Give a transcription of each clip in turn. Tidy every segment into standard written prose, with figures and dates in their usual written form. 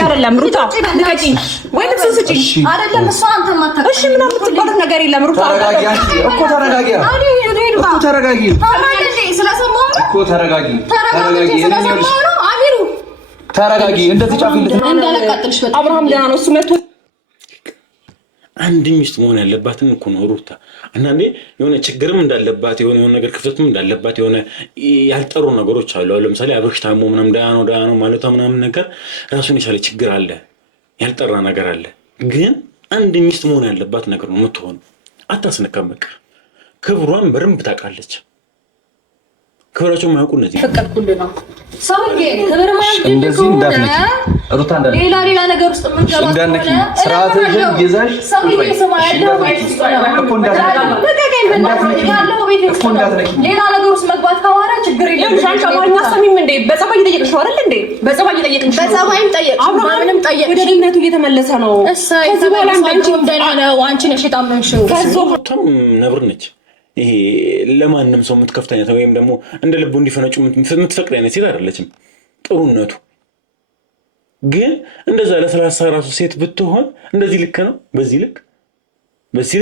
አይደለም ሩታ ልቀቂኝ ወይ ልብስ ስጪኝ አይደለም እሷ አንተ ማታ እሺ ምን አትባል ነገር የለም ሩታ ተረጋጊ አንቺ እኮ ተረጋጊ እኮ ተረጋጊ እኮ ተረጋጊ አሚሩ ተረጋጊ እንደዚህ ጫፊልት እንዳላቃጥልሽ አብርሃም ደህና ነው እሱ መጥቶ አንድ ሚስት መሆን ያለባትን እኮ ነው ሩታ። አንዳንዴ የሆነ ችግርም እንዳለባት የሆነ ነገር ክፍተትም እንዳለባት የሆነ ያልጠሩ ነገሮች አሉ። ለምሳሌ አብርሽ ታሞ ምናምን ዳያ ነው ማለቷ ምናምን ነገር ራሱን የቻለ ችግር አለ፣ ያልጠራ ነገር አለ። ግን አንድ ሚስት መሆን ያለባት ነገር ነው የምትሆነው። አታስነካም። በቃ ክብሯን በደንብ ታውቃለች። ክብራቸው ማያውቁ እነዚህ ፈቀድኩልህ ነው ሰውዬ ክብር ማለት እንደዚህ እንዳትነኪ ሩታ ሌላ ነገር ውስጥ ምን ገባ እንዳትነኪ ስርዓትሽን ይዘሽ ሰውዬ ሰማ ያለው ሌላ ነገር ውስጥ መግባት ከሆነ ችግር የለም። ሻንሻ ማኛ ሰሚም እንደ በጸባይ እየጠየቅሽ ነው አይደል እንዴ? በጸባይ እየጠየቅሽ በጸባይም ጠየቅሽ ማንንም ጠየቅሽ ወደ ድነቱ እየተመለሰ ነው። ከዚህ በኋላ አንቺ እንደና ነው አንቺ ነሽ የታመምሽው። ከዞም ነብር ነች። ይሄ ለማንም ሰው የምትከፍተኛት ወይም ደግሞ እንደ ልቡ እንዲፈነጩ የምትፈቅድ አይነት ሴት አይደለችም። ጥሩነቱ ግን እንደዛ ለሰላሳ ራሱ ሴት ብትሆን እንደዚህ ልክ ነው። በዚህ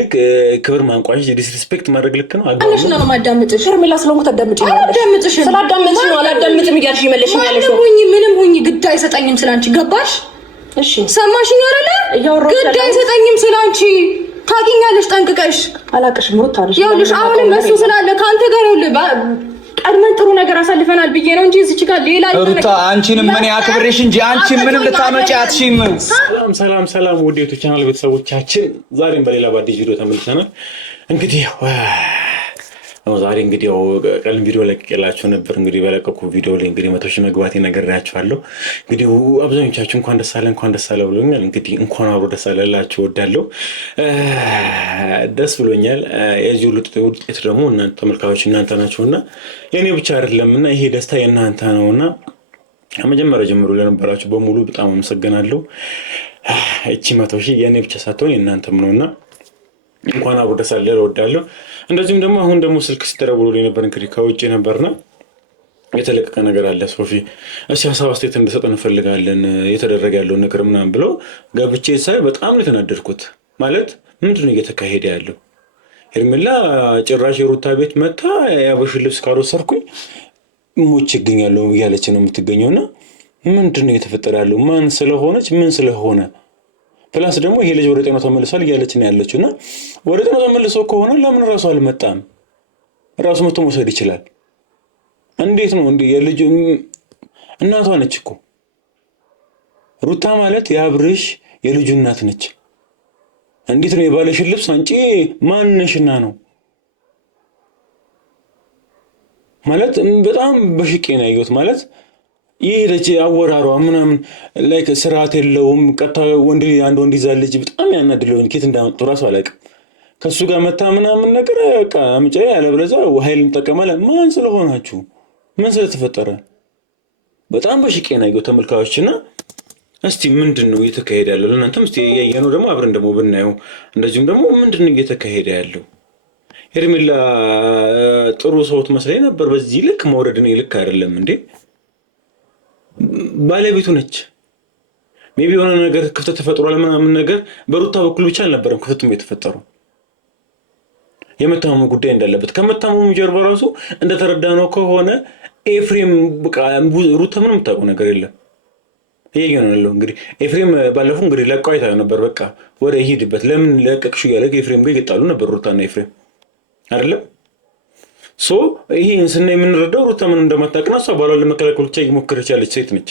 ልክ ክብር ማንቋሸሽ ዲስሪስፔክት ማድረግ ልክ ነው። አንቺ ነው ማዳምጥሽ ሄርሜላ ስለሆንኩ ታዳምጪኝ ስላዳምጥሽ ነው አላዳምጥም እያልሽ ይመለሽኝ ያለሽ ነው። ምንም ሁኚ ግድ አይሰጠኝም ስላንቺ ገባሽ? እሺ ሰማሽኝ አይደለ? ግድ አይሰጠኝም ስላንቺ ታውቂኛለሽ ጠንቅቀሽ። አላቅሽም ሩታ አለሽ ይኸውልሽ አሁንም እሱ ስላለ ካንተ ጋር ይኸውልህ ቀድመን ጥሩ ነገር አሳልፈናል ብዬ ነው እንጂ እዚች ጋር ሌላ ሩታ አንቺንም ምን ያክብርሽ እንጂ አንቺን ምንም ልታመጪ አትሽም። ሰላም ውድ የዩቲዩብ ቻናል ቤተሰቦቻችን ዛሬም በሌላ በአዲስ ቪዲዮ ተመልሰናል። እንግዲህ ዛሬ እንግዲህ ቀን ቪዲዮ ለቅቄላችሁ ነበር። እንግዲህ በለቀቁ ቪዲዮ ላይ እንግዲህ 100 ሺህ መግባቴ ነግሬያችኋለሁ። እንግዲህ አብዛኞቻችሁ እንኳን ደስ አለ ብሎኛል። እንግዲህ እንኳን አብሮ ደስ አለላችሁ እወዳለሁ። ደስ ብሎኛል። የዚህ ውጤት ደግሞ እናንተ ተመልካቾች እናንተ ናችሁና የኔ ብቻ አይደለምና ይሄ ደስታ የእናንተ ነውና ከመጀመሪያ ጀምሮ ለነበራችሁ በሙሉ በጣም አመሰግናለሁ። እቺ 100 ሺህ የኔ ብቻ ሳትሆን የእናንተም ነውና እንኳን አብሮ ደስ አለ እወዳለሁ። እንደዚሁም ደግሞ አሁን ደግሞ ስልክ ሲደውሉልኝ ነበር። እንግዲህ ከውጭ ነበርና የተለቀቀ ነገር አለ ሶፊ እሺ ሀሳብ አስተያየት እንድሰጠን እንፈልጋለን የተደረገ ያለው ነገር ምናምን ብለው ገብቼ ሳይ በጣም ነው የተናደድኩት። ማለት ምንድነው እየተካሄደ ያለው? ሄርሜላ ጭራሽ የሩታ ቤት መታ ያበሽ ልብስ ካልወሰድኩኝ ሞቼ እገኛለሁ እያለች ነው የምትገኘውና ምንድነው እየተፈጠረ ያለው? ማን ስለሆነች ምን ስለሆነ ፕላስ ደግሞ ይሄ ልጅ ወደ ጤናው ተመልሷል እያለች ነው ያለችውና ወደ ጤናው ተመልሶ ከሆነ ለምን ራሱ አልመጣም? ራሱ መጥቶ መውሰድ ይችላል። እንዴት ነው እንዴ? የልጅ እናቷ ነች እኮ ሩታ ማለት የአብርሽ የልጁ እናት ነች። እንዴት ነው የባለሽን ልብስ አንቺ ማንነሽና ነው ማለት? በጣም በሽቄ ነው ያየሁት። ማለት ይሄ ልጅ አወራሯ ምናምን ላይክ ስርዓት የለውም። ቀጥታ አንድ ወንድ ይዛል ልጅ በጣም ያናድለውኝ ከየት እንዳመጡ ራሱ አላውቅም። ከሱ ጋር መታ ምናምን ነገር በቃ አምጪ ያለበለዚያ ኃይል እንጠቀማለን። ማን ስለሆናችሁ ምን ስለተፈጠረ በጣም በሽቄ ነው ያየሁት ተመልካቾችና እስቲ ምንድነው እየተካሄደ ያለው? ለእናንተም እስቲ ያየነው ደግሞ አብረን ደግሞ ብናየው እንደዚሁም ደግሞ ምንድነው እየተካሄደ ያለው? ሄርሜላ ጥሩ ሰው ትመስለኝ ነበር። በዚህ ልክ መውረድን ልክ አይደለም እንዴ? ባለቤቱ ነች። ሜቢ የሆነ ነገር ክፍተት ተፈጥሯል ምናምን ነገር በሩታ በኩል ብቻ አልነበረም ክፍተቱም የተፈጠረው የመታመሙ ጉዳይ እንዳለበት ከመታመሙ ጀርባ ራሱ እንደተረዳነው ከሆነ ኤፍሬም በቃ ሩታ ምንም የምታውቀው ነገር የለም። ይሄኛው እንግዲህ ኤፍሬም ባለፈው እንግዲህ ለቀው አይታ ነበር። በቃ ወደ ይሄድበት ለምን ለቀቅሽ እያለ ኤፍሬም ጋር ይጣሉ ነበር ሩታና ኤፍሬም አይደለም። ሶ ይሄን ስናይ የምንረዳው ሩታ ምን እንደማታውቅና እሷ ባሏን ለመከላከል ብቻ እየሞከረች ያለች ሴት ነች።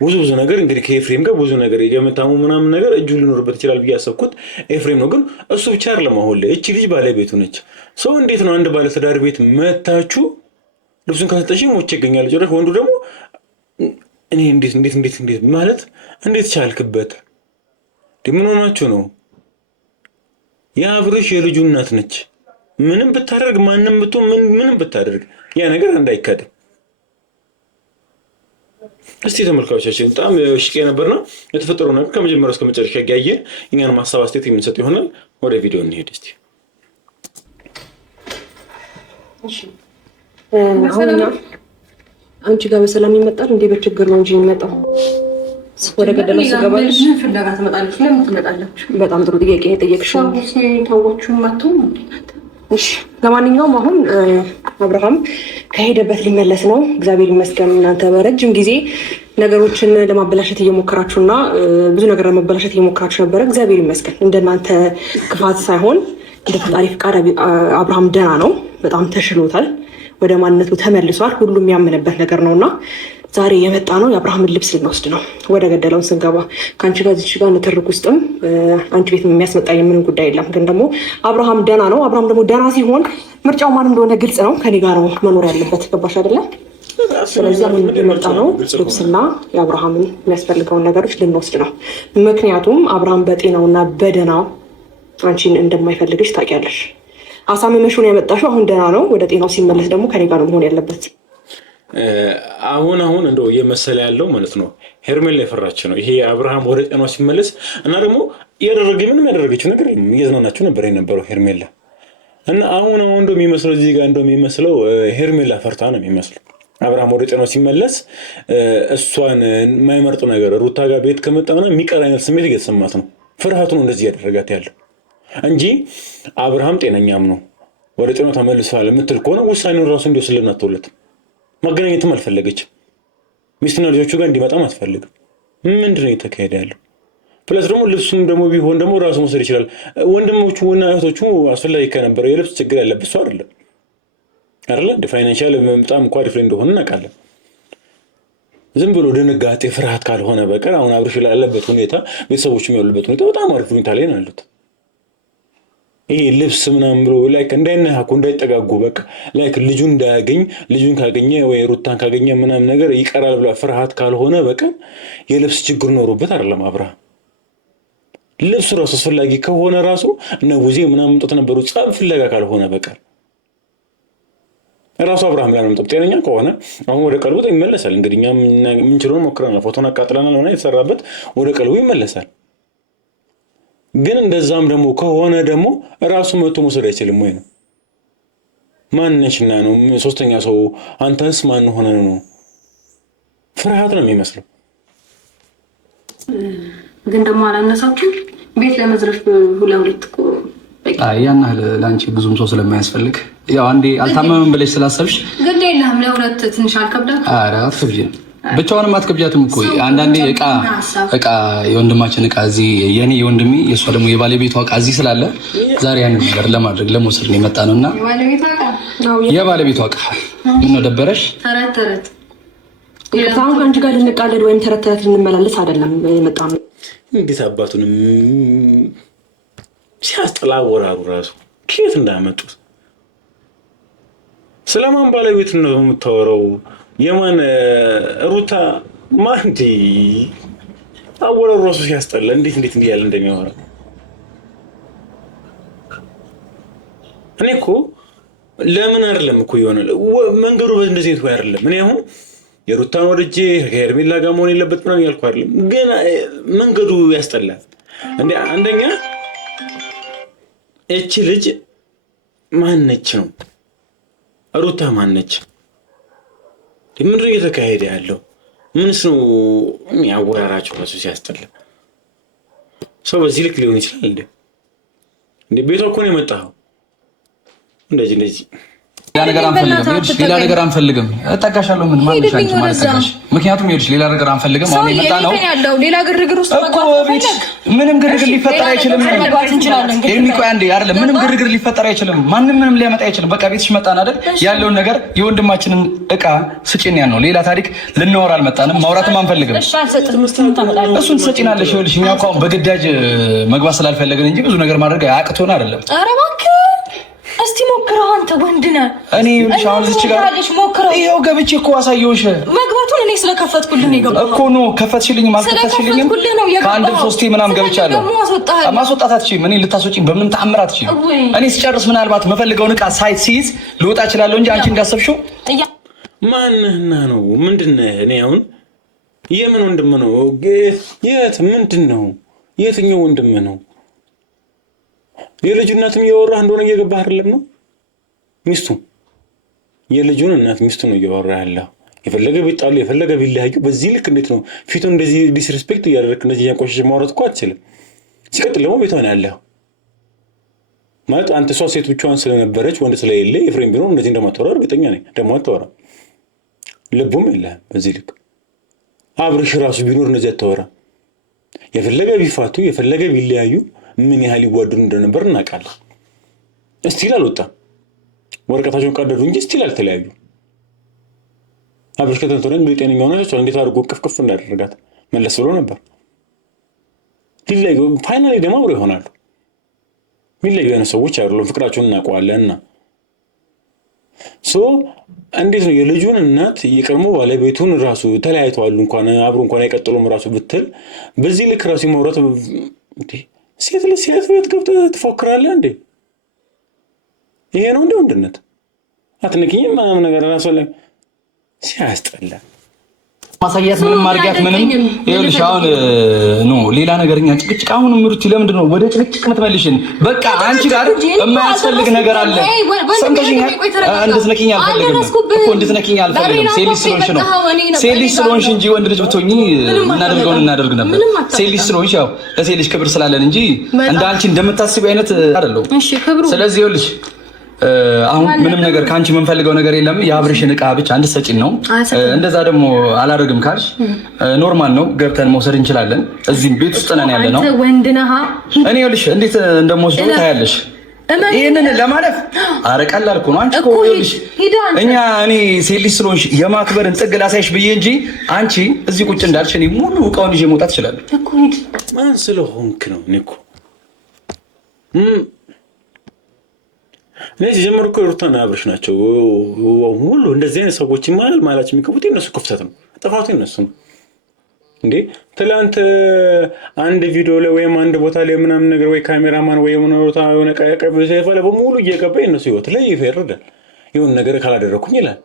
ብዙ ነገር እንግዲህ ከኤፍሬም ጋር ብዙ ነገር የመታሙ ምናምን ነገር እጁ ሊኖርበት ይችላል ብዬ ያሰብኩት ኤፍሬም ነው። ግን እሱ ብቻ አይደለም። አሁን ላይ እቺ ልጅ ባለቤቱ ነች። ሶ እንዴት ነው አንድ ባለ ትዳር ቤት መታችሁ ልብሱን ካሰጠሽኝ ሞቼ ይገኛል ጭራሽ ወንዱ ደግሞ እኔ እንዴት ማለት እንዴት ቻልክበት? ምን ሆናችሁ ነው? የአብርሽ የልጁ እናት ነች። ምንም ብታደርግ ማንም ምንም ብታደርግ ያ ነገር እንዳይካደም እስቲ ተመልካቾቻችን በጣም ሽቄ ነበርና የተፈጠረው ነገር ከመጀመሪያው እስከ መጨረሻ ያያየን እኛን ማሳብ አስተያየት የምንሰጥ ይሆናል። ወደ ቪዲዮ እንሄድ እስቲ። እሺ አንቺ ጋር በሰላም ይመጣል እንዴ? በችግር ነው እንጂ የሚመጣው ወደ ገደለው ስገባለሽ ምን ፍለጋ ትመጣለች? ለምን ትመጣለች? በጣም ጥሩ ጥያቄ ነው የጠየቅሽው። ታዎቹን መጥቶ እሺ ለማንኛውም አሁን አብርሃም ከሄደበት ሊመለስ ነው። እግዚአብሔር ይመስገን። እናንተ በረጅም ጊዜ ነገሮችን ለማበላሸት እየሞከራችሁና ብዙ ነገር ለማበላሸት እየሞከራችሁ ነበረ። እግዚአብሔር ይመስገን እንደናንተ ክፋት ሳይሆን እንደ ፈጣሪ ፍቃድ አብርሃም ደህና ነው። በጣም ተሽሎታል። ወደ ማንነቱ ተመልሷል። ሁሉም ያመነበት ነገር ነውና ዛሬ የመጣ ነው የአብርሃምን ልብስ ልንወስድ ነው። ወደ ገደለውን ስንገባ ከአንቺ ጋር እዚች ጋር ንትርክ ውስጥም አንቺ ቤት የሚያስመጣ የምንም ጉዳይ የለም። ግን ደግሞ አብርሃም ደህና ነው። አብርሃም ደግሞ ደህና ሲሆን ምርጫው ማን እንደሆነ ግልጽ ነው። ከኔ ጋር ነው መኖር ያለበት። ገባሽ አይደለ? ስለዚህ አሁን የመጣ ነው ልብስና የአብርሃምን የሚያስፈልገውን ነገሮች ልንወስድ ነው። ምክንያቱም አብርሃም በጤናውና በደህናው አንቺን እንደማይፈልግሽ ታውቂያለሽ። አሳምመሽውን ያመጣሽው አሁን ደህና ነው። ወደ ጤናው ሲመለስ ደግሞ ከኔ ጋር ነው መሆን ያለበት። አሁን እንደው እየመሰለ ያለው ማለት ነው ሄርሜላ የፈራች ነው። ይሄ አብርሃም ወደ ጤናው ሲመለስ እና ደግሞ ምንም ያደረገችው ነገር እየዝናናችሁ ነበር የነበረው ሄርሜላ እና አሁን እንደው የሚመስለው እዚህ ጋር እንደው የሚመስለው ሄርሜላ ፈርታ ነው የሚመስለው። አብርሃም ወደ ጤናው ሲመለስ እሷን የማይመርጡ ነገር ሩታ ጋር ቤት ከመጣና የሚቀር አይነት ስሜት እየተሰማት ነው። ፍርሃቱ ነው እንደዚህ ያደረጋት ያለው እንጂ አብርሃም ጤነኛም ነው። ወደ ጤናው ተመልሷል የምትል ከሆነ ውሳኔውን ራሱ እንዲወስልን አትወለትም። ማገናኘትም አልፈለገችም። ሚስትና ልጆቹ ጋር እንዲመጣም አትፈልግም። ምንድነው እየተካሄደ ያለው? ፕለስ ደግሞ ልብሱም ደግሞ ቢሆን ደግሞ ራሱ መውሰድ ይችላል። ወንድሞቹ እና እህቶቹ አስፈላጊ ከነበረ የልብስ ችግር ያለበት ሰው አይደለም እንደ ፋይናንሻል በጣም እንኳ አሪፍ ላይ እንደሆነ እናውቃለን። ዝም ብሎ ድንጋጤ ፍርሃት ካልሆነ በቀር አሁን አብርሽ ያለበት ሁኔታ ቤተሰቦቹም ያሉበት ሁኔታ በጣም አሪፍ ሁኔታ ላይ ነው ያሉት። ይሄ ልብስ ምናምን ብሎ ላይክ እንዳይነካኩ እንዳይጠጋጉ በቃ ላይክ ልጁን እንዳያገኝ ልጁን ካገኘ ወይ ሩታን ካገኘ ምናምን ነገር ይቀራል ብላ ፍርሃት ካልሆነ በቃ የልብስ ችግር ኖሮበት አይደለም አብርሃም። ልብሱ ራሱ አስፈላጊ ከሆነ ራሱ እነ ቡዜ ምናምን መጥቶ ነበሩ ጻፍ ፍለጋ ካልሆነ በቃ ራሱ አብርሃም ላይ ነው ጤነኛ ከሆነ አሁን ወደ ቀልቡ ይመለሳል። እንግዲህ እኛም ምንችለውን ሞክረናል። ፎቶን አቃጥለናል ሆነ የተሰራበት ወደ ቀልቡ ይመለሳል። ግን እንደዛም ደግሞ ከሆነ ደግሞ ራሱ መጥቶ መውሰድ አይችልም ወይ ነው? ማንነሽና ነው ሶስተኛ ሰው አንተስ ማን ሆነ ነው? ፍርሃት ነው የሚመስለው። ግን ደግሞ አላነሳችሁ ቤት ለመዝረፍ ሁለት እኮ ያን ያህል ለአንቺ ብዙም ሰው ስለማያስፈልግ ያው አንዴ አልታመመም ብለሽ ስላሰብሽ ግን የለህም ለሁለት ትንሽ አልከብዳትም? ኧረ አትከብጂም። ብቻውንም አትከብጃትም እኮ አንዳንዴ እቃ የወንድማችን እቃ እዚህ የኔ የወንድሜ የእሷ ደግሞ የባለቤቷ እቃ እዚህ ስላለ ዛሬ ያን ነገር ለማድረግ ለመውሰድ ነው የመጣ ነውና የባለቤቷ እቃ ምን ነው ደበረሽ? ተረት አሁን ከአንቺ ጋር ልንቃለድ ወይም ተረት ልንመላለስ አይደለም የመጣ ነው። እንዴት አባቱንም ሲያስጠላ ወራሩ ራሱ ከየት እንዳመጡት ስለማን ባለቤት ነው የምታወራው? የማን ሩታ ማንዲ አወራሩ ራሱ ሲያስጠላ እንዴት እንዲህ ያለ እንደሚያወራ እኔ እኮ ለምን አይደለም እኮ ይሆናል መንገዱ በእንደዚህ ነው አይደለም። እኔ አሁን የሩታን ወደጄ ከሄርሜላ ጋር መሆን የለበትም ምናምን ያልኩ አይደለም፣ ግን መንገዱ ያስጠላል። እንዴ አንደኛ እቺ ልጅ ማነች ነው? ሩታ ማነች? ምንድነው እየተካሄደ ያለው? ምንስ ነው የሚያወራራቸው? ራሱ ሲያስጠላ ሰው በዚህ ልክ ሊሆን ይችላል እንዴ? ቤቷ እኮ ነው የመጣኸው። እንደዚህ ሌላ ነገር አንፈልግም። እጠጋሻለሁ። ምን ማለት አንቺ ማለት ጠጋሽ? ምክንያቱም ይኸውልሽ ሌላ ነገር አንፈልግም። አሁን የመጣ ነው ሌላ ግርግር ውስጥ ምንም ግርግር ሊፈጠር አይችልም። የሚቆይ አንዴ አይደለም፣ ምንም ግርግር ሊፈጠር አይችልም። ማንም ምንም ሊያመጣ አይችልም። በቃ ቤትሽ መጣን አይደል? ያለውን ነገር የወንድማችንን እቃ ስጪን ያን ነው። ሌላ ታሪክ ልናወራ አልመጣንም። ማውራትም አንፈልግም። እሱን ትሰጪናለሽ። ይኸውልሽ እኛ እኮ በግዳጅ መግባት ስላልፈለግን እንጂ ብዙ ነገር ማድረግ አቅቶን አይደለም። ኧረ እባክህ እስቲ ሞክረው። አንተ ወንድ ነህ። እኔ ልሻውን እዚህ ጋር ይሄው ገብቼ እኮ አሳየውሽ። መግባቱን እኔ ስለከፈትኩልህ ነው የገባው እኮ ነው። ከፈትሽልኝም አልከፈትሽልኝም ከአንድም ሶስቴ ምናምን ገብቻለሁ። ማስወጣት አትችይም። እኔ ልታስወጪኝ በምንም ተአምር አትችይም። እኔ ስጨርስ ምናልባት መፈልገውን ዕቃ ሳይት ሲይዝ ልወጣ እችላለሁ እንጂ አንቺ እንዳሰብሽው ማንህና ነው ምንድነህ? እኔ አሁን የምን ወንድም ነው? የት ምንድን ነው? የትኛው ወንድም ነው? የልጁ እናትም እያወራህ እንደሆነ እየገባህ አይደለም ነው? ሚስቱ የልጁን እናት ሚስቱ ነው እያወራህ ያለው። የፈለገ ቢጣሉ የፈለገ ቢለያዩ በዚህ ልክ እንዴት ነው ፊቱን እንደዚህ ዲስሪስፔክት እያደረክ እንደዚህ ያንቆሽሽ ማውራት እኮ አትችልም። ሲቀጥል ደግሞ ቤቷ ነው ያለው ማለት አንተ እሷ ሴት ብቻዋን ስለነበረች ወንድ ስለሌለ ኤፍሬም ቢኖር እንደዚህ እንደማትወራ እርግጠኛ ነኝ። ደግሞ አትወራ ልቡም የለህም በዚህ ልክ። አብርሽ ራሱ ቢኖር እንደዚህ አትወራ። የፈለገ ቢፋቱ የፈለገ ቢለያዩ ምን ያህል ይዋደዱ እንደነበር እናውቃለን። እስቲል አልወጣም ወረቀታቸውን ቀደዱ እንጂ እስቲል አልተለያዩ። አብርሽ ከተንተረን ጤነኛ ሆነች እንዴት አድርጎ ቅፍቅፍ እንዳደረጋት መለስ ብሎ ነበር። ሊለያዩ ፋይናሊ ደግሞ አብረው ይሆናሉ። ሚለያዩ አይነት ሰዎች አይደሉም። ፍቅራቸውን እናውቀዋለንና እንዴት ነው የልጁን እናት የቀድሞ ባለቤቱን ራሱ ተለያይተዋል እንኳን አብሮ እንኳን አይቀጥሉም ራሱ ብትል በዚህ ልክ ራሱ ማውራት እንዴ! ሴት ቤት ገብተህ ትፎክራለህ እንዴ? ይሄ ነው እንዴ ወንድነት? አትነኪኝም ምናምን ነገር ራሱ ላይ ሲያስጠላ ማሳያት ምንም ማርጋት ምንም ይኸውልሽ፣ አሁን ሌላ ነገርኛ ጭቅጭቅ። አሁን ምሩት ለምንድን ነው ወደ ጭቅጭቅ የምትመልሽን? በቃ አንቺ ጋር የማያስፈልግ ነገር አለ። ሰምተሽኛል? እንድትነኪኝ አልፈልግም እኮ እንድትነኪኝ አልፈልግም። ሴት ልጅ ስለሆንሽ እንጂ ወንድ ልጅ ብትሆኚ እናደርገውን እናደርግ ነበር። ሴት ልጅ ስለሆንሽ ያው ለሴት ልጅ ክብር ስላለን እንጂ እንደ አንቺ እንደምታስቢው አይነት አይደለሁም። ስለዚህ ይኸውልሽ አሁን ምንም ነገር ካንቺ የምንፈልገው ነገር የለም። የአብርሽን ዕቃ ብቻ እንድትሰጪን ነው። እንደዛ ደግሞ አላደርግም ካልሽ ኖርማል ነው፣ ገብተን መውሰድ እንችላለን። እዚህም ቤት ውስጥ ነን ያለ ነው። አንተ ወንድ ነህ። እኔ ይኸውልሽ እንዴት እንደምወስደው ታያለሽ። ይሄንን ለማለፍ አረ ቀላል እኮ ነው። አንቺ እኮ ይኸውልሽ እኔ ሴት ልጅ ስለሆንሽ የማክበርን ጥግ ላሳይሽ ብዬ እንጂ አንቺ እዚህ ቁጭ እንዳልሽ እኔ ሙሉ ዕቃውን ይዤ መውጣት እችላለሁ እኮ። ማን ስለሆንክ ነው? እኔ እኮ እነዚህ ጀምሮ እኮ ሩታና አብርሽ ናቸው ሁሉ እንደዚህ አይነት ሰዎች ማላቸው የሚገቡት የነሱ ክፍተት ነው። ጥፋቱ የነሱ ነው እንዴ። ትላንት አንድ ቪዲዮ ላይ ወይም አንድ ቦታ ላይ ምናምን ነገር ወይ ካሜራማን ወይ የሆነ ቦታ የሆነ ቀቀብ ሲፈለ በሙሉ እየገባ የነሱ ህይወት ላይ ይፈርዳል። የሆነ ነገር ካላደረኩኝ ይላል።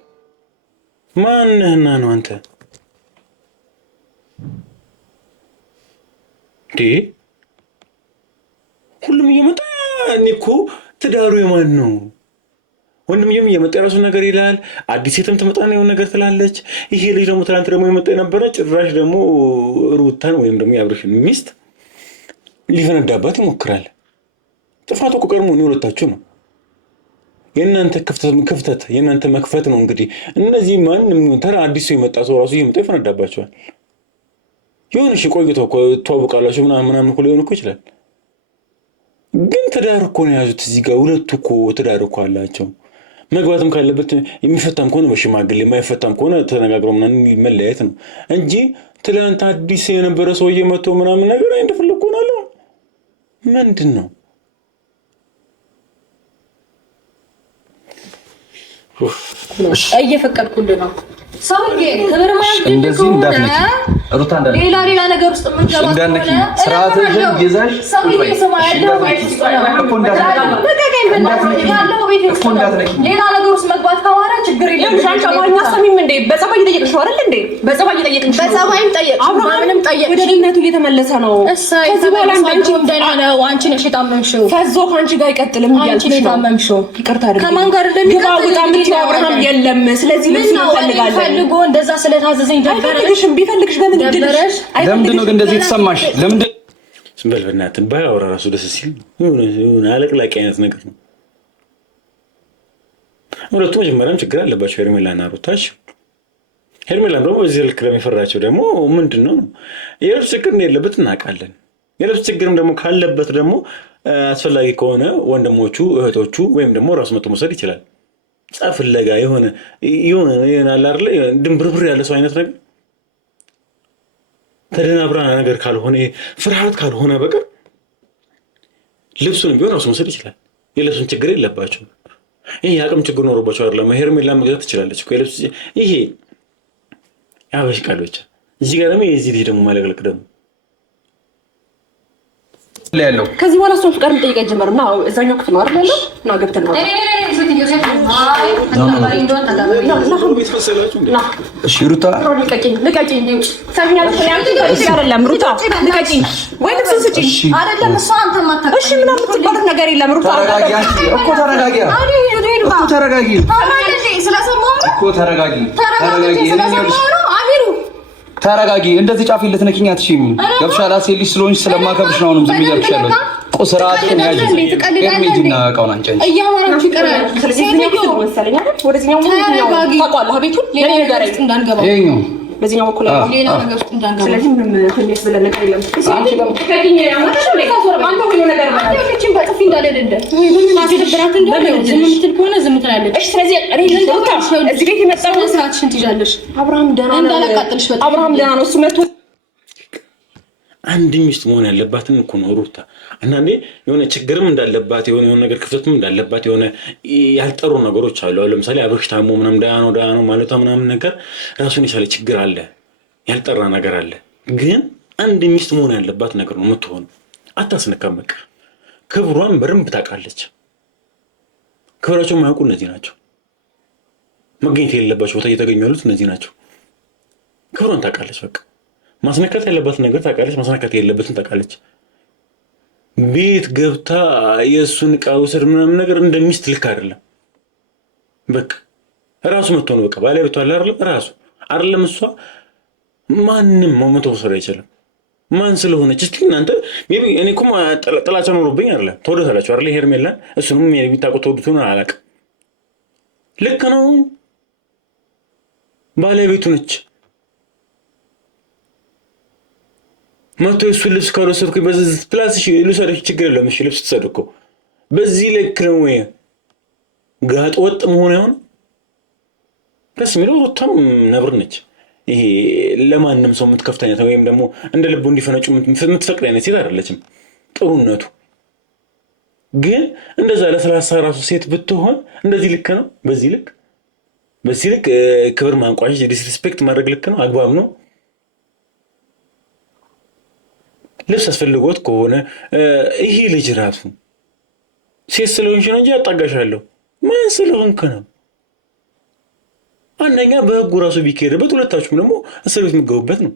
ማንህና ነው አንተ እንዴ? ሁሉም እየመጣ እኔ እኮ ትዳሩ የማን ነው? ወንድምየም እየመጣ የራሱ ነገር ይላል። አዲስ ሴትም ትመጣና የሆነ ነገር ትላለች። ይሄ ልጅ ደግሞ ትናንት ደግሞ የመጣ የነበረ ጭራሽ ደግሞ ሩታን ወይም ደግሞ የአብርሽን ሚስት ሊፈነዳባት ይሞክራል። ጥፋቱ እኮ ቀድሞ ነው ሁለታችሁ ነው። የእናንተ ክፍተት የእናንተ መክፈት ነው። እንግዲህ እነዚህ ማንም ተራ አዲስ ሰው የመጣ ሰው ራሱ እየመጣ ይፈነዳባቸዋል። የሆነ እሺ ቆይተው እኮ ተዋውቃላችሁ ምናምን እኮ ሊሆን እኮ ይችላል። ግን ትዳር እኮ ነው የያዙት እዚህ ጋር ሁለቱ እኮ ትዳር እኮ አላቸው። መግባትም ካለበት የሚፈታም ከሆነ በሽማግሌ የማይፈታም ከሆነ ተነጋግረው ምናምን መለያየት ነው እንጂ ትላንት አዲስ የነበረ ሰውዬ መጥቶ ምናምን ነገር እንደፈለኩ ሆናለሁ ምንድን ነው? እየፈቀድኩልህ ነው ሰውዬ። ክብር ማለት እንደዚህ እንዳትነኪ ሩታ፣ ሌላ ነገር ውስጥ የምንገባ እንዳትነኪ ስርዓትሽን ይዘሽ ሰውዬ ስማ ያለው ቤት ውስጥ ነው እኮ ሌላ ነገር ውስጥ መግባት ከሆነ ችግር የለም። ሻንቻ ማኛ ሰሚም እንዴ በጸባይ እየጠየቅሽ ነው አይደል እንዴ? በጸባይ እየጠየቅሽ ነው። በጸባይም ጠየቅሽ ምንም ጠየቅሽ። ወደ ድነቱ እየተመለሰ ነው። ከዚህ በኋላ አንቺ እንደና ነው። አንቺ ነሽ የታመምሽው። ፈዞ ካንቺ ጋር አይቀጥልም እያልኩሽ ነው። የታመምሽው ይቅርታ አይደል? ከማን ጋር እንደሚቀጥል አብርሃም የለም። ስለዚህ ምን እንፈልጋለን? ፈልጎ እንደዛ ስለታዘዘኝ ደበረሽ። ቢፈልግሽ በምን ይደረሽ? ለምንድን ነው እንደዚህ የተሰማሽ? ለምንድን ስንበል በእናትህ ባያወራ ራሱ ደስ ሲል የሆነ አለቅላቂ አይነት ነገር ነው። ሁለቱ መጀመሪያም ችግር አለባቸው ሄርሜላና ሩታሽ። ሄርሜላን ደግሞ በዚህ ልክ ለሚፈራቸው ደግሞ ምንድን ነው የልብስ ችግር የለበት እናውቃለን። የልብስ ችግርም ደግሞ ካለበት ደግሞ አስፈላጊ ከሆነ ወንድሞቹ እህቶቹ ወይም ደግሞ ራሱ መቶ መውሰድ ይችላል። ጻፍ ፍለጋ የሆነ አለ አይደል ድንብርብር ያለ ሰው አይነት ነገር ተደናብራ ነገር ካልሆነ ፍርሃት ካልሆነ በቀር ልብሱን ቢሆን ራሱ መውሰድ ይችላል። የልብሱን ችግር የለባቸው። ይሄ የአቅም ችግር ኖሮባቸው አይደለም። ሄርሜላ መግዛት ትችላለች እኮ የልብስ ይሄ ያበሽቃል ብቻ። እዚህ ጋር ደግሞ የዚህ ልጅ ደግሞ ማለቅለቅ ደግሞ ያለው ከዚህ በኋላ እሱን ፍቃድ መጠየቅ ጀመርና እዛኛው ክፍል ነው አይደል ያለው እና ገብተን ነው እሺ ሩታ ልቀቂኝ ሰሚያለሽ አይደለም ሩታ ልቀቂኝ ወይ ልብስ ስጪኝ አይደለም እሷ አንተ ማታ እሺ ምናምን የምትባለው ነገር የለም ሩታ ተረጋጊ እኮ ተረጋጊ ከአሚሩ ጋር ተረጋጊ። ታማለሽ ስለሰማሁ እኮ ተረጋጊ። አሚሩ ተረጋጊ። እንደዚህ ጫፍ ልትነኪኝ አትችይም። ገብሻላ? ሴት ልጅ ስለሆንሽ ስለማከብርሽ ነው አሁንም ዝም እያልኩሽ ያለሁት። ስርዓትሽን ያዥ። ኤርሜጂና እቃውን አንቺ እያወራችሁ ይቀራል። ስለዚህ ወደዚህኛው ታውቃለህ ቤቱን ሌላ ነገር እንዳንገባ በዚህኛው በኩል ሌላ ነገር ውስጥ እንዳንገባ። ስለዚህ ምንም ትንሽ ብለን ነገር የለም። አንቺ ደግሞ ከኪኝ ያማሽ አንተ ሁሉ ነገር ባለችን በጥፊ እንዳለደደ ማስደብራት እንደሆነ ዝም የምትል ከሆነ ዝም ትላለች። እሺ ስለዚህ እዚህ ቤት የመጣው ስራችሽን ትይዣለሽ። አብርሃም ደህና ነው እንዳላቃጥልሽ። በጣም አብርሃም ደህና ነው። እሱ መጥቶ አንድ ሚስት መሆን ያለባትን እኮ ነው ሩታ። አንዳንዴ የሆነ ችግርም እንዳለባት የሆነ ነገር ክፍተትም እንዳለባት የሆነ ያልጠሩ ነገሮች አሉ። ለምሳሌ አብርሽ ታሞ ምናምን ዳያኖ ማለቷ ምናምን ነገር ራሱን የቻለ ችግር አለ፣ ያልጠራ ነገር አለ። ግን አንድ ሚስት መሆን ያለባት ነገር ነው የምትሆን። አታስነካም። በቃ ክብሯን በደንብ ታውቃለች። ክብራቸው የማያውቁ እነዚህ ናቸው። መገኘት የሌለባቸው ቦታ እየተገኙ ያሉት እነዚህ ናቸው። ክብሯን ታውቃለች። በቃ ማስነካት ያለባትን ነገር ታውቃለች፣ ማስነካት የሌለበትን ታውቃለች። ቤት ገብታ የእሱን ዕቃ ውሰድ ምናምን ነገር እንደሚስት ልክ አይደለም። በቃ ራሱ መጥቶ ነው በቃ ባለቤቷ አለ አይደል? ራሱ አይደለም እሷ ማንም መቶ ወሰድ አይችልም። ማን ስለሆነች እስቲ እናንተ ሜቢ እኔ እኮ ጥላቻ ኖሮብኝ አይደለም። ተወደታላችሁ አይደል? ሄርሜላን እሱንም ሜቢ ታውቁት ተወዱት ነው አላውቅም። ልክ ነው፣ ባለቤቱ ነች። መቶ እሱ ልብስ ካወሰድኩኝ በዚህ ፕላስ ልውሰድሽ ችግር የለም። እሺ ልብስ ትሰድኮ በዚህ ልክ ነው ወይ ጋጥ ወጥ መሆን ይሆን? ደስ የሚለው ሩታም ነብር ነች። ይሄ ለማንም ሰው የምትከፍት አይነት ወይም ደግሞ እንደ ልቡ እንዲፈነጩ የምትፈቅድ አይነት ሴት አይደለችም። ጥሩነቱ ግን እንደዛ ለሰላሳ ራሱ ሴት ብትሆን እንደዚህ ልክ ነው። በዚህ ልክ ክብር ማንቋሸሽ፣ ዲስሪስፔክት ማድረግ ልክ ነው? አግባብ ነው? ልብስ አስፈልጎት ከሆነ ይሄ ልጅ ራሱ ሴት ስለሆንሽ ነው እንጂ አጣጋሻለሁ ማን ስለሆንክ ነው? አንደኛ በህጉ ራሱ ቢካሄድበት፣ ሁለታችሁም ደግሞ እስር ቤት የምትገቡበት ነው።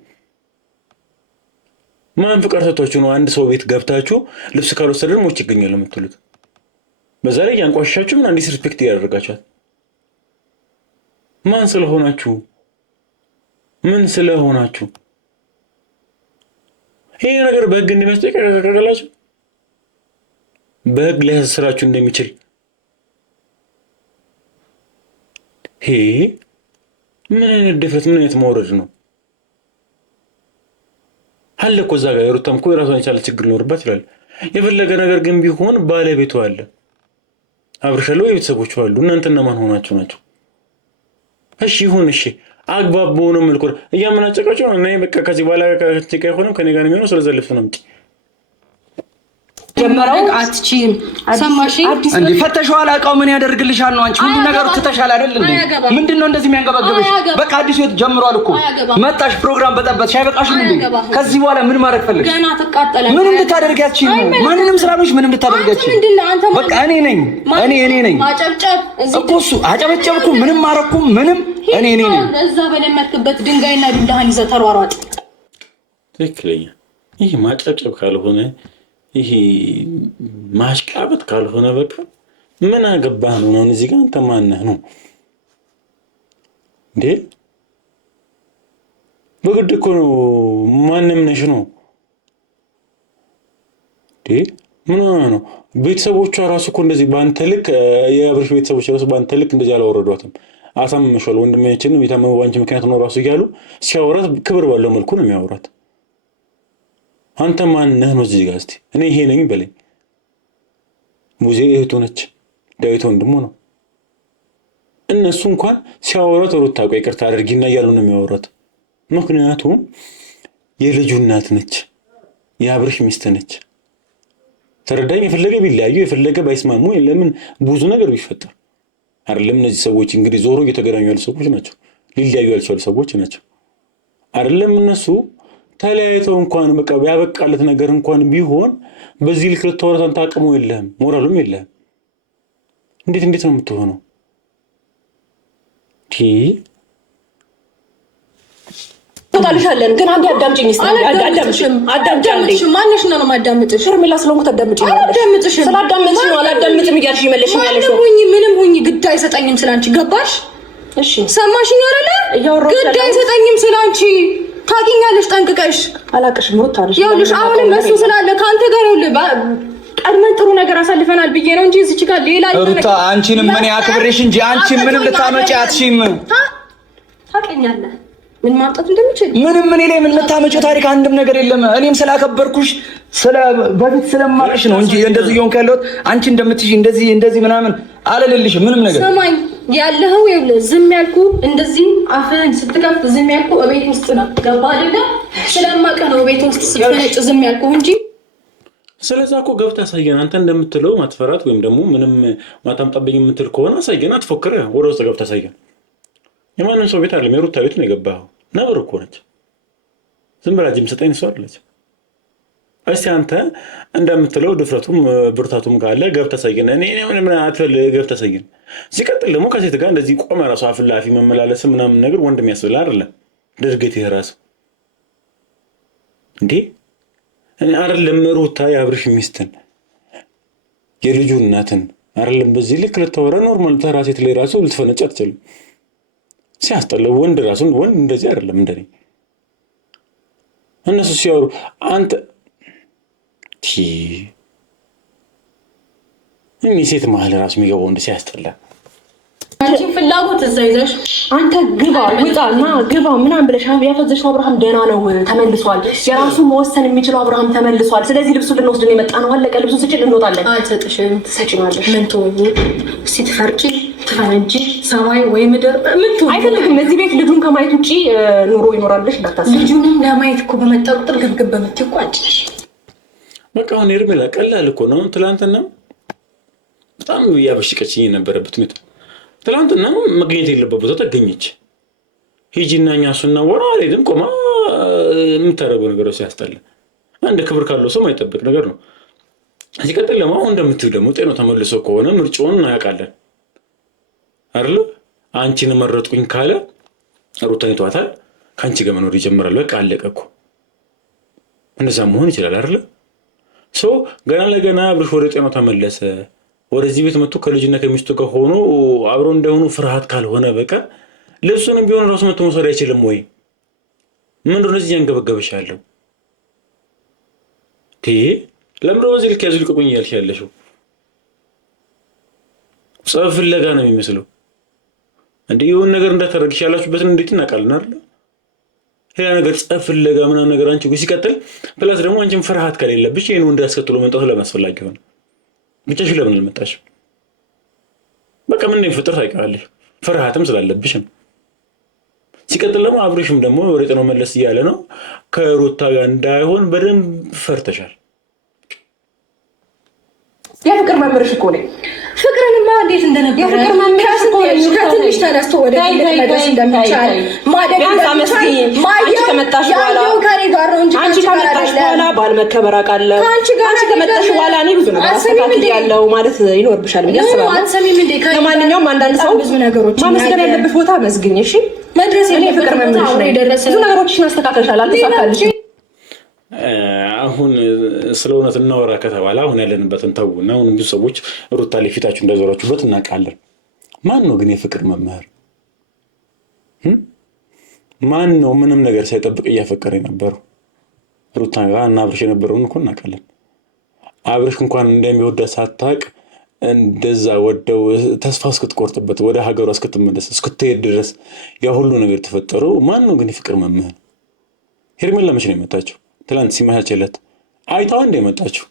ማን ፍቃድ ሰጥቷችሁ ነው አንድ ሰው ቤት ገብታችሁ ልብስ ካልወሰደ ሞች ይገኛል የምትሉት? በዛ ላይ ያንቋሻችሁ ምን አንዲስ ሪስፔክት እያደረጋችኋት ማን ስለሆናችሁ? ምን ስለሆናችሁ? ይሄ ነገር በህግ እንዲመስጠቅ ያደረጋላችሁ በህግ ሊያስራችሁ እንደሚችል ምን አይነት ድፍረት፣ ምን አይነት መውረድ ነው? አለ እኮ እዛ ጋር የሩታም እኮ የራሷን የቻለ ችግር ሊኖርባት ይችላል። የፈለገ ነገር ግን ቢሆን ባለቤቱ አለ፣ አብርሻለሁ፣ የቤተሰቦቹ አሉ። እናንተ እነማን ሆናችሁ ናቸው? እሺ ይሁን፣ እሺ አግባብ በሆነ መልኩ እያመናጨቃችሁ ነው። እና በቃ ከዚህ በኋላ ከጭቃ አይሆንም ከኔ ጋር የሚሆነው ስለዚህ ልብስ ነው እንጂ ጀመረው አትችይም። ሰማሽ እንዴ? ፈተሽዋል። አውቃው ምን ያደርግልሻል ነው? አንቺ ሁሉ ነገር ትተሻል አይደል እንዴ? ምንድነው እንደዚህ የሚያንገበግብሽ? በቃ አዲስ ህይወት ጀምሯል እኮ መጣሽ፣ ፕሮግራም በጠበጥሽ፣ አይበቃሽም እንዴ? ከዚህ በኋላ ምን ማድረግ ፈልግሽ? ገና ተቃጠለ። ምን እንድታደርጊያችሁ ነው? ማንንም ስላልሽ ምን እንድታደርጊያችሁ? በቃ እኔ ነኝ። ማጨብጨብ እኮ እሱ አጨበጨብኩ፣ ምንም ማረኩም፣ ምንም እኔ ነኝ። እዛ በለመድክበት ድንጋይና ዱላህን ይዘህ ተሯሯጥ። ትክክለኛ ይሄ ማጨብጨብ ካልሆነ ይሄ ማሽቃበጥ ካልሆነ በቃ ምን አገባህ ነው? አሁን እዚህ ጋር አንተ ማነህ ነው እንዴ? በግድ እኮ ነው ማንም ነሽ ነው እንዴ? ምን ነው ቤተሰቦቿ ራሱ እኮ እንደዚህ በአንተ ልክ የአብርሽ ቤተሰቦች ራሱ በአንተ ልክ እንደዚህ አላወረዷትም። አሳምመሻል ወንድሜያችንን የታመመው ባንቺ ምክንያት ነው ራሱ እያሉ ሲያወራት ክብር ባለው መልኩ ነው የሚያወራት። አንተ ማን ነህ ነው እዚህ ጋር? እስቲ እኔ ይሄ ነኝ በለኝ። ሙዜ እህቱ ነች፣ ዳዊት ወንድሙ ነው። እነሱ እንኳን ሲያወራት ሩታ ቆይ ይቅርታ አድርጊና እያሉ ነው የሚያወራት። ምክንያቱም የልጁ እናት ነች፣ የአብርሽ ሚስት ነች። ተረዳኝ። የፈለገ ቢለያዩ የፈለገ ባይስማሙ ለምን ብዙ ነገር ቢፈጠር አይደለም። እነዚህ ሰዎች እንግዲህ ዞሮ እየተገናኙ ያሉ ሰዎች ናቸው፣ ሊለያዩ ያልቻሉ ሰዎች ናቸው አይደለም። እነሱ ተለያይተው እንኳን በቃ ያበቃለት ነገር እንኳን ቢሆን በዚህ ልክ ልታወራን ታቅሙ የለህም፣ ሞራሉም የለህም። እንዴት ነው የምትሆነው? እንወጣልሻለን ግን አንዴ አዳምጪኝ እስቲ አዳምጪኝ ማንሽ ነው ማዳምጥሽ ሄርሜላ ስለሆንኩ ታዳምጪኝ አዳምጥሽ ስላዳምጥሽ ነው አላዳምጥም እያልሽ ይመለሽኝ ያለሽ ምንም ሁኚ ግድ አይሰጠኝም ስላንቺ ገባሽ እሺ ሰማሽኝ አይደለ ግድ አይሰጠኝም ስላንቺ ታውቂኛለሽ ጠንቅቀሽ አላቅሽም ወጣልሽ ይኸውልሽ አሁንም በሱ ስላለ ካንተ ጋር ቀድመን ጥሩ ነገር አሳልፈናል ብዬ ነው እንጂ እዚች ጋር ሌላ ሩታ አንቺንም ምን ያክብርሽ እንጂ አንቺ ምንም ልታመጪ አትሽም ታውቂኛለህ ምን ማምጣት እንደምችል ምንም ምን ላይ ምን ልታመጪው ታሪክ አንድም ነገር የለም እኔም ስላከበርኩሽ በፊት ስለማቅሽ ነው እንጂ እንደዚህ ይሆን ካለው አንቺ እንደምትጂ እንደዚህ ምናምን አለልልሽ ምንም ነገር ሰማኝ ያለኸው ይኸውልህ ዝም ያልኩ እንደዚህ አፍህን ስትከፍት ዝም ያልኩ እቤት ውስጥ ነው ገባ አይደለ ስለማቀ ነው እቤት ውስጥ ስትፈነጭ ዝም ያልኩ እንጂ ስለዛ እኮ ገብታ አሳየን አንተ እንደምትለው ማትፈራት ወይም ደግሞ ምንም ማታምጣብኝ የምትል ከሆነ አሳየን አትፎክረ ወደ ውስጥ ገብታ አሳየን የማንን ሰው ቤት አይደለም የሩታ ቤት ነው የገባኸው ነበር እኮ ነች ዝም ብላ ጅም ሰጠኝ ሰው አይደለች እስቲ አንተ እንደምትለው ድፍረቱም ብርታቱም ካለ ገብታ አሳየን እኔ ምንም አትፈል ገብታ አሳየን ሲቀጥል ደግሞ ከሴት ጋር እንደዚህ ቆመ ራሱ አፍላፊ መመላለስ ምናምን ነገር ወንድም ያስብል አይደለም ድርጊት ይራስ እንዴ እኔ አይደለም ሩታ ያብርሽ ሚስትን የልጁ እናትን አይደለም በዚህ ልክ ለተወራ ኖርማል ተራሴት ላይ ራሱ ልትፈነጭ አትችልም ሲያስጠላ ወንድ ራሱን ወንድ እንደዚህ አይደለም እንደኔ እነሱ ሲያወሩ አንተ እኔ ሴት መሀል ራሱ የሚገባው እንደ ሲያስጠላ አንቺ ፍላጎት እዛ ይዘሽ አንተ ግባ ውጣና ግባ ምናምን ብለሽ ያፈዘሽው አብርሃም ደህና ነው ተመልሷል የራሱ መወሰን የሚችለው አብርሃም ተመልሷል ስለዚህ ልብሱን ልንወስድ ነው የመጣ ነው አለቀ ልብሱን ስጪ እንወጣለን አልሰጥሽም ትሰጪናለሽ ምን ትሆኚ ሲትፈርጪ ትፈነጂ ሰማይ ወይ ምድር ምን ትሆኚ አይፈልግም እዚህ ቤት ልጁን ከማየት ውጪ ኑሮ ይኖራልሽ እንዳታስቢ ልጁንም ለማየት እኮ በመጣው ቁጥር ግብግብ በምትቋጭሽ በቃ አሁን ሄርሜላ ቀላል እኮ ነው ትላንትና በጣም ያበሽቀችኝ የነበረበት ሁኔታ ትላንትና መገኘት የለበት ቦታ ተገኘች ሂጂና እኛሱና ወራ አይደለም ቆማ የምታደርገው ነገር ሲያስጠላ አንድ ክብር ካለው ሰው ማይጠበቅ ነገር ነው ሲቀጥል ለማ አሁን እንደምትዩ ደግሞ ጤናው ተመልሶ ከሆነ ምርጫውን እናያውቃለን አይደል አንቺን መረጥኩኝ ካለ ሩታን ይተዋታል ካንቺ ጋር መኖር ይጀምራል በቃ አለቀ እኮ እንደዛ መሆን ይችላል አይደል ሶ ገና ለገና አብርሽ ወደ ጤናው ተመለሰ ወደዚህ ቤት መጥቶ ከልጅና ከሚስቱ ጋር ሆኖ አብሮ እንደሆኑ ፍርሃት ካልሆነ በቃ ልብሱንም ቢሆን ራሱ መጥቶ መውሰድ አይችልም ወይ ምንድነው እዚህ ያንገበገበሻለሁ ለምሮ በዚህ ልክ ያዙ ልቀቁኝ እያልሽ ያለሽው ጸብ ፍለጋ ነው የሚመስለው እንዴ የሆነ ነገር እንዳታደርግሽ ያላችሁበትን እንዴት እናውቃለን አይደል ሌላ ነገር ጸብ ፍለጋ ምናምን ነገር አንቺ ወይ ሲቀጥል ፕላስ ደግሞ አንቺም ፍርሃት ከሌለብሽ ይሄን ወንድ ያስከትሎ መምጣቱ ለማስፈላጊ ሆነ ብቻሽ ለምን ልመጣሽ በቃ ምን ነው ፍጥር ታይቃለሽ ፍርሃትም ስላለብሽ ነው ሲቀጥል ደግሞ አብርሽም ደግሞ ወደ ጤናው መለስ እያለ ነው ከሩታ ጋር እንዳይሆን በደንብ ፈርተሻል የፍቅር መምርሽ እኮ ነው ፍቅርንማ እንዴት እንደነበረ የፍቅር መምርሽ እኮ ነው ከትንሽ ተነስቶ ወደ መድረስ እንደሚቻል ማደግ አንቺ ከመጣሽ በኋላ አንቺ ከመጣሽ በኋላ ባል መከበር አቃለው አንቺ ከመጣሽ በኋላ እኔ ብዙ ነገር አስተካክል ያለው ማለት ይኖርብሻል ብዬ አስባለሁ አንሰሚም እንዴ ለማንኛውም አንዳንድ ሰው ብዙ ነገሮች ማመስገን ያለብሽ ቦታ መስግኝ እሺ መድረስ የፍቅር መምርሽ ነው የደረሰ ብዙ ነገሮችን አስተካክለሻል አልተሳካልሽ አሁን ስለውነት እናወራ ከተባለ አሁን ያለንበትን ተውና አሁን ብዙ ሰዎች ሩታ ላይ ፊታችሁ እንደዞራችሁበት እናውቃለን ማን ነው ግን የፍቅር መምህር ማን ነው ምንም ነገር ሳይጠብቅ እያፈቀረ የነበረው ሩታ ጋር እና አብርሽ የነበረውን እኮ እናውቃለን አብርሽ እንኳን እንደሚወዳ ሳታቅ እንደዛ ወደው ተስፋ እስክትቆርጥበት ወደ ሀገሯ እስክትመለስ እስክትሄድ ድረስ ያ ሁሉ ነገር ተፈጠረው ማን ነው ግን የፍቅር መምህር ሄርሜላ መቼ ነው የመጣችው ትላንት ሲመቻቸለት አይታው እንደመጣችው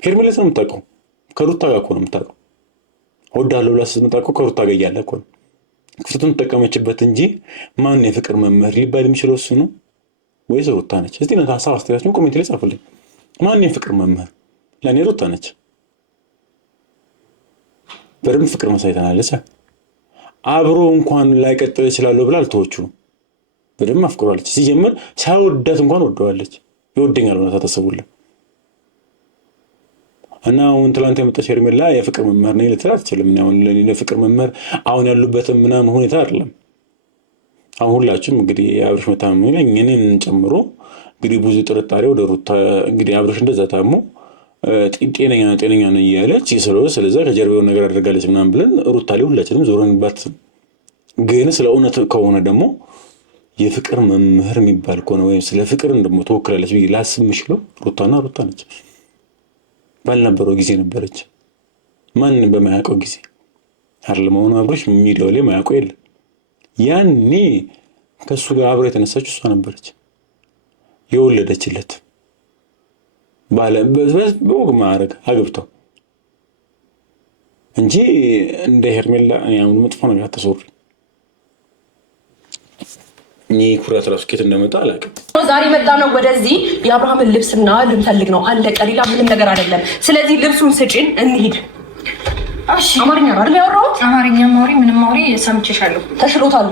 ሄርሜላ ነው የምታውቀው ከሩታ ጋር እኮ ነው የምታውቀው ወዳለው ለስ የምታውቀው ከሩታ ጋር ያለ እኮ ነው ክፍተቱን ተጠቀመችበት እንጂ ማን ነው የፍቅር መምህር ሊባል የሚችለው እሱ ነው ወይስ ሩታ ነች እስቲ ነው ሀሳብ አስተያየታችሁን ኮሜንት ላይ ጻፉልኝ ማን ነው የፍቅር መምህር ለኔ ሩታ ነች በደንብ ፍቅር መሳይተናለች አብሮ እንኳን ላይቀጥል ይችላል ብላ አልተወቹም በደንብ አፍቅሯለች ሲጀምር ሳይወዳት እንኳን ወደዋለች ይወደኛል ብላ ታሰቡልኝ እና አሁን ትላንት የመጣች ሄርሜላ የፍቅር መምህር ነኝ ልትል አትችልም አሁን ለኔ ፍቅር መምህር አሁን ያሉበትም ምናምን ሁኔታ አይደለም አሁን ሁላችሁም እንግዲህ አብርሽ መታመሙ ላይ እኔን ጨምሮ እንግዲህ ብዙ ጥርጣሬ ወደ ሩታ እንግዲህ አብርሽ እንደዛ ታሞ ጤነኛ ነው እያለች ስለዛ ከጀርባው ነገር አድርጋለች ምናምን ብለን ሩታ ላይ ሁላችንም ዞረንባት። ግን ስለ እውነት ከሆነ ደግሞ የፍቅር መምህር የሚባል ከሆነ ወይም ስለ ፍቅር ደግሞ ተወክላለች ብዬ ላስብ የምችለው ሩታ ነች። ባልነበረው ጊዜ ነበረች፣ ማንም በማያውቀው ጊዜ አይደለም። አሁን አብርሽ ሚዲያው ላይ ማያውቀው የለም። ያኔ ከሱ ጋር አብራ የተነሳችው እሷ ነበረች የወለደችለት በወግ ማዕረግ አግብተው እንጂ እንደ ሄርሜላ ያምኑ መጥፎ ነገር አትሰሩ። ኩራት ራሱ ኬት እንደመጣ አላውቅም። ዛሬ መጣ ነው ወደዚህ የአብርሃምን ልብስና ልንፈልግ ነው፣ አለቀ። ሌላ ምንም ነገር አይደለም። ስለዚህ ልብሱን ስጭን እንሂድ። እሺ። አማርኛ አይደል ያወራሁት? አማርኛ ማውሪ ምንም ማውሪ ሰምቼሻለሁ። ተሽሎታል፣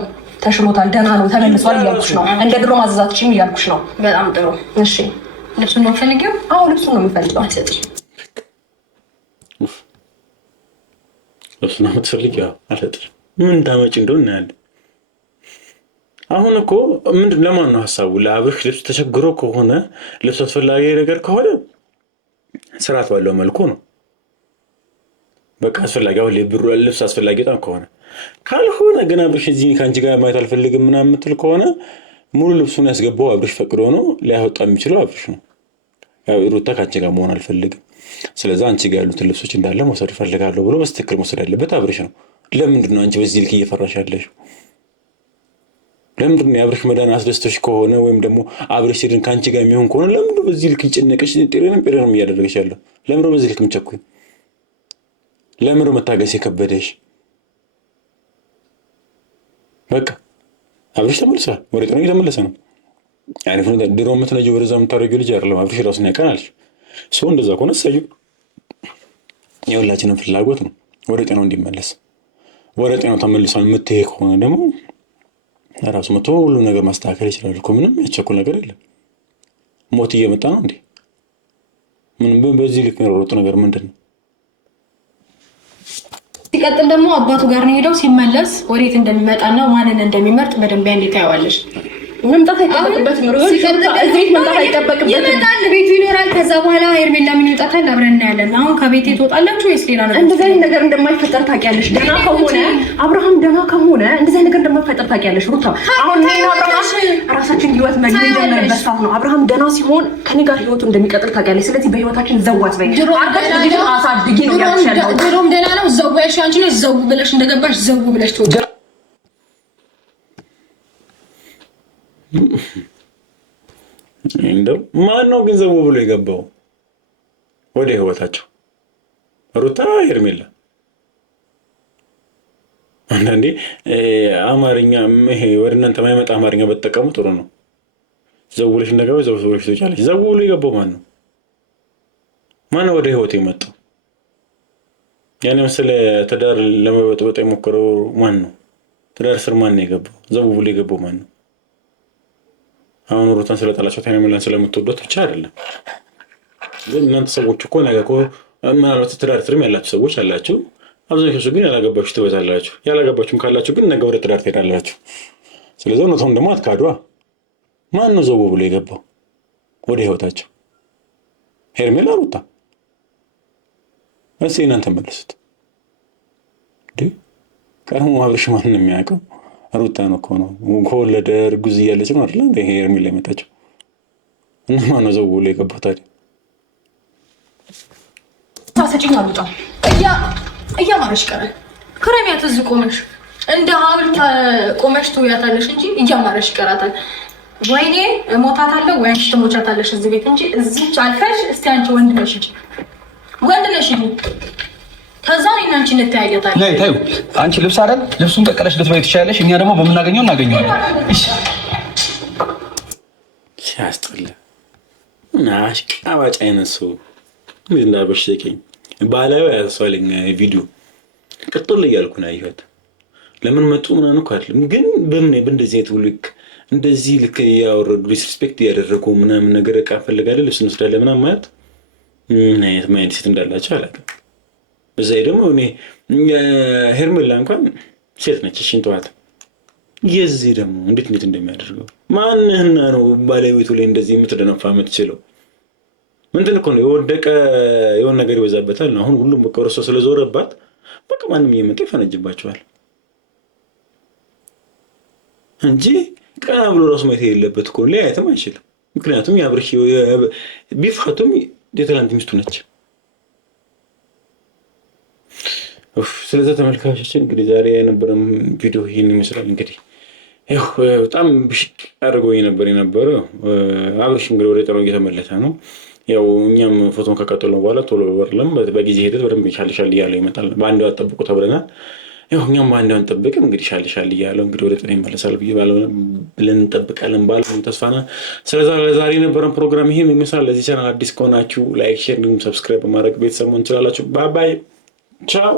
ደህና ነው፣ ተመልሷል እያልኩሽ ነው። እንደ ድሮ ማዘዛትሽም እያልኩሽ ነው። በጣም ጥሩ። እሺ። ልብሱን ነው የምፈልገው? አዎ ልብሱን ነው የምፈልገው። አትሰጪኝ። ልብሱን ነው የምትፈልጊው? አልሰጥሽም። ምን ታመጪ እንደሆነ እናያለን። አሁን እኮ ምንድን ለማን ነው ሀሳቡ? ለአብርሽ ልብስ ተቸግሮ ከሆነ ልብስ አስፈላጊ ነገር ከሆነ ስርዓት ባለው መልኩ ነው በቃ አስፈላጊ። አሁን ብሩ ልብስ አስፈላጊ በጣም ከሆነ ካልሆነ ግን አብርሽ እዚህ ከአንቺ ጋር ማየት አልፈልግም ምናምን የምትል ከሆነ ሙሉ ልብሱን ያስገባው አብርሽ ፈቅዶ ነው። ሊያወጣ የሚችለው አብርሽ ነው። ሩታ ከአንቺ ጋር መሆን አልፈልግም፣ ስለዚህ አንቺ ጋር ያሉትን ልብሶች እንዳለ መውሰድ እፈልጋለሁ ብሎ በስትክክል መውሰድ ያለበት አብርሽ ነው። ለምንድን ነው አንቺ በዚህ ልክ እየፈራሽ ያለሽው? ለምንድን ነው የአብርሽ መዳን አስደስቶሽ ከሆነ ወይም ደግሞ አብርሽ ሲድን ከአንቺ ጋር የሚሆን ከሆነ ለምንድን ነው በዚህ ልክ ይጨነቀሽ ጤሬንም እያደረገሽ ያለው? ለምንድን ነው በዚህ ልክ የምትቸኩኝ? ለምንድን ነው መታገስ የከበደሽ? በቃ አብርሽ ተመልሷል፣ ወደ ጤናው እየተመለሰ ነው። አሪፍ ነው። ድሮ የምትነጂው ወደዛ የምታደርጊው ልጅ አይደለም። አብርሽ ራሱን ያውቃል። ሰው እንደዛ ከሆነ እሰዩ፣ የሁላችንም ፍላጎት ነው ወደ ጤናው እንዲመለስ። ወደ ጤናው ተመልሷል የምትሄድ ከሆነ ደግሞ ራሱ መቶ ሁሉ ነገር ማስተካከል ይችላል እኮ። ምንም ያስቸኩል ነገር የለም። ሞት እየመጣ ነው እንዴ? ምን በዚህ ልክ የሚሮጡ ነገር ምንድን ነው? ሲቀጥል ደግሞ አባቱ ጋር ነው ሄደው ሲመለስ ወዴት እንደሚመጣና ማንን እንደሚመርጥ በደንብ እንዴት ታያዋለሽ? መምጣት አይጠበቅበትም። እዚህ መምጣት አይጠበቅበትም። ይመጣል፣ ቤቱ ይኖራል። ከዛ በኋላ ሄርሜላ ምን ይወጣታል አብረን እናያለን። አሁን ከቤቴ ትወጣላችሁ ወይስ ሌላ ነገር? እንደዚህ አይነት ነገር እንደማይፈጠር ታውቂያለሽ። ደህና ከሆነ አብርሃም ደህና ከሆነ እንደዚህ አይነት ነገር እንደማይፈጠር ታውቂያለሽ ሩታ። አሁን እኔና አብርሃም ራሳችን ህይወት መጀመርበት ሰዓት ነው። አብርሃም ደህና ሲሆን ከኔ ጋር ህይወቱ እንደሚቀጥል ታውቂያለሽ። ስለዚህ በህይወታችን ዘዋት በይ አሳድጊ ነው ያልሻለሁ። ድሮም ደህና ነው። ዘው ያልሽ አንቺ ነሽ። ዘው ብለሽ እንደገባሽ ዘው ብለሽ ትወጪ። እንደው ማን ነው ግን ዘው ብሎ የገባው ወደ ህይወታቸው? ሩታ ሄርሜላ? አንዳንዴ አማርኛ ይሄ ወደ እናንተ የማይመጣ አማርኛ በተጠቀሙ ጥሩ ነው። ዘው ብለሽ እንደገባሽ ዘው ብለሽ ትወጫለሽ። ዘው ብሎ የገባው ማን ነው? ማን ነው ወደ ህይወት የመጣው? ያኔ መሰለ ትዳር ለመበጥበጥ የሞከረው ማን ነው? ትዳር ስር ማን ነው የገባው? ዘው ብሎ የገባው ማን ነው? አሁን ሩታን ስለጣላቸው ሄርሜላን ስለምትወዷት ብቻ አይደለም። ግን እናንተ ሰዎች እኮ ነገ እኮ ምናልባት ትዳር ስርም ያላችሁ ሰዎች አላችሁ። አብዛኞቹ ግን ያላገባችሁ ትበዛላችሁ። ያላገባችሁም ካላችሁ ግን ነገ ወደ ትዳር ትሄዳላችሁ። ስለዚህ እውነቱን ደግሞ አትካዷ። ማን ነው ዘው ብሎ የገባው ወደ ህይወታቸው? ሄርሜላ፣ ሩታ? እስኪ እናንተ መልሱት። ቀድሞ አብርሽ ማንን የሚያውቀው? ሩታ ነው እኮ ነው። ከወለደ እርጉዝ እያለች ነው አይደል እንደ ሄርሜላ የመጣችው። እና ማን ነው ዘው ብሎ የገባው ታዲያ? ታሰጪኝ አሉጣ እያማረሽ ቀረ። ክረሚያት እዚህ ቆመሽ እንደ ሀብልት ቆመሽ ትውያታለሽ እንጂ እያማረሽ ይቀራታል። ወይኔ እሞታታለሁ ወይ አንቺ ትሞቻታለሽ እዚህ ቤት እንጂ እዚህ አልፈሽ እስቲ አንቺ ወንድ ነሽ እንጂ ከዛ እኔና አንቺ እንተያየታለን። ነይ ታዩ። አንቺ ልብስ አይደል ልብሱን ቀቀለሽ ልትበይ ትችያለሽ። እኛ ደግሞ በምናገኘው እናገኘዋለን። እሺ ሲያስጠላ ናሽ ቃባጭ አይነት ሰው ምን እንዳበሽከኝ ባላዩ ያሳለኝ ቪዲዮ ቅጥል እያልኩ ነው ያየሁት። ለምን መጡ ምናምን እኮ አይደለም ግን በምን በእንደዚህ አይነት ልክ እንደዚህ ልክ ያወረዱ ዲስሪስፔክት ያደረጉ ምናምን ነገር እቃ ፈልጋለሁ ልብስ እንወስዳለን ምናምን ማለት ምን አይነት ማይንድሴት እንዳላቸው አላውቅም። በዛ ደግሞ እኔ ሄርሜላ እንኳን ሴት ነች። እሺ እንተዋት። የዚህ ደግሞ እንዴት እንደሚያደርገው ማንህና ነው ባለቤቱ ላይ እንደዚህ የምትደነፋ የምትችለው? ምንድን እኮ ነው የወደቀ የሆነ ነገር ይበዛበታል። አሁን ሁሉም በቃ ወረሶ ስለዞረባት በቃ ማንም እየመጣ ይፈነጅባቸዋል እንጂ ቀና ብሎ ራሱ ማየት የሌለበት እኮ ሊያየትም አይችልም። ምክንያቱም የአብርሽ ቢፋቱም የትላንት ሚስቱ ነች። ስለዚህ ተመልካቾች እንግዲህ ዛሬ የነበረም ቪዲዮ ይህን ይመስላል። እንግዲህ በጣም ብሽቅ አድርጎኝ የነበረው አብርሽ እንግዲህ ወደ ጠሮ እየተመለሰ ነው። ያው እኛም ፎቶን ከቀጠልነው በኋላ ቶሎ ወርለም በጊዜ ሂደት በደንብ ሻልሻል እያለው ይመጣል። በአንድ ጠብቁ ተብለናል። ያው እኛም በአንድ ጠብቅም እንግዲህ ሻልሻል እያለው እንግዲህ ወደ ጤና ይመለሳል ብለን እንጠብቃለን ባለሙሉ ተስፋና። ስለዚህ ለዛሬ የነበረን ፕሮግራም ይሄን ይመስላል። ለዚህ ቻናል አዲስ ከሆናችሁ ላይክ፣ ሼር እንዲሁም ሰብስክራይብ በማድረግ ቤተሰብ መሆን ትችላላችሁ። ባይ ባይ፣ ቻው።